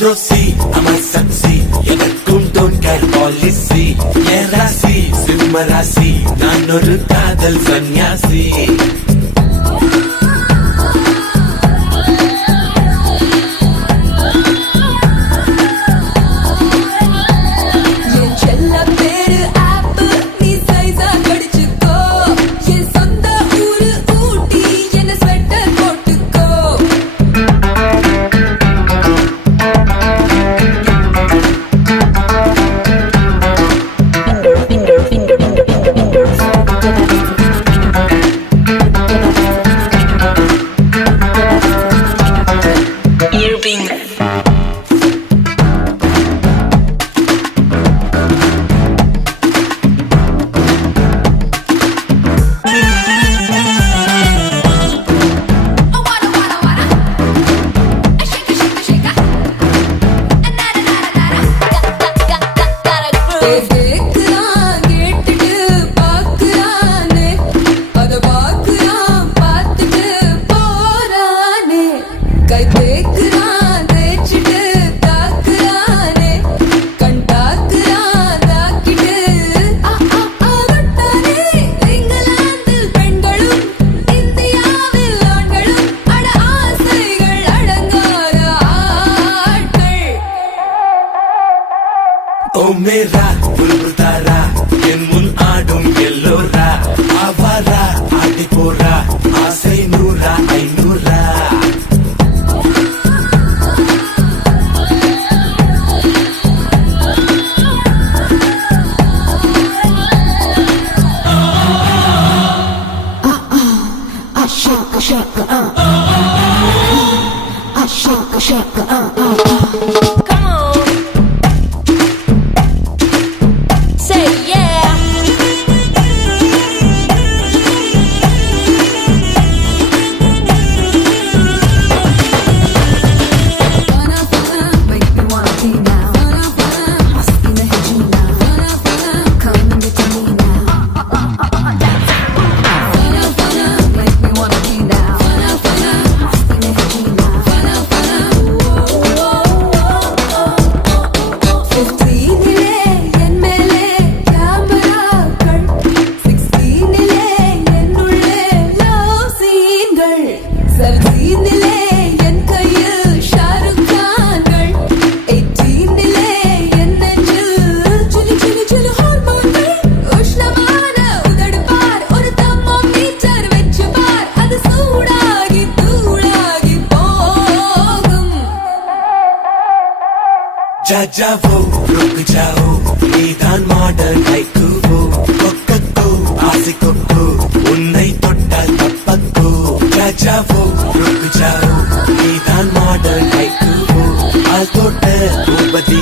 Rosie, I'm a sexy. எனக்கும் don't care policy. என் ராசி சிம்ம ராசி, நான் ஒரு காதல் சன்னியாசி. ஓ மேரா புல்புதாரா என் முன் ஆடும் எல்லோரா ஆவாரா ஆடி போரா ஆசை நூறா ஐநூறா shaka shaka shaka shaka Come on. Say yeah. make me wanna be now. Husky nahi jeena. Come and get to me now. Make me wanna be now. Husky nahi jeena. 15 என் மேலே கேமராக்கள் 16 என்னுள்ளே லவ் சீன்கள் 17 என் கையில் ஷாருக் கான்கள் 18 என் நெஞ்சில் சிலு சிலு சிலு ஹார்மோன்கள் உஷ்ணமான உதடு பார் ஒரு தெர்மோமீட்டர் வச்சு பார் அது சூடாகி தூளாகி போகும் जा जाओ रुक जाओ நீதான் மாடல் ஹைக்கூவோ கொக்கோ ஆசைக்கோ உன்னை தொட்டால் தப்பக்கோ जा जाओ रुक जाओ நீதான் மாடல் ஹைக்கூவோ ஆள் தொட்ட பூபதி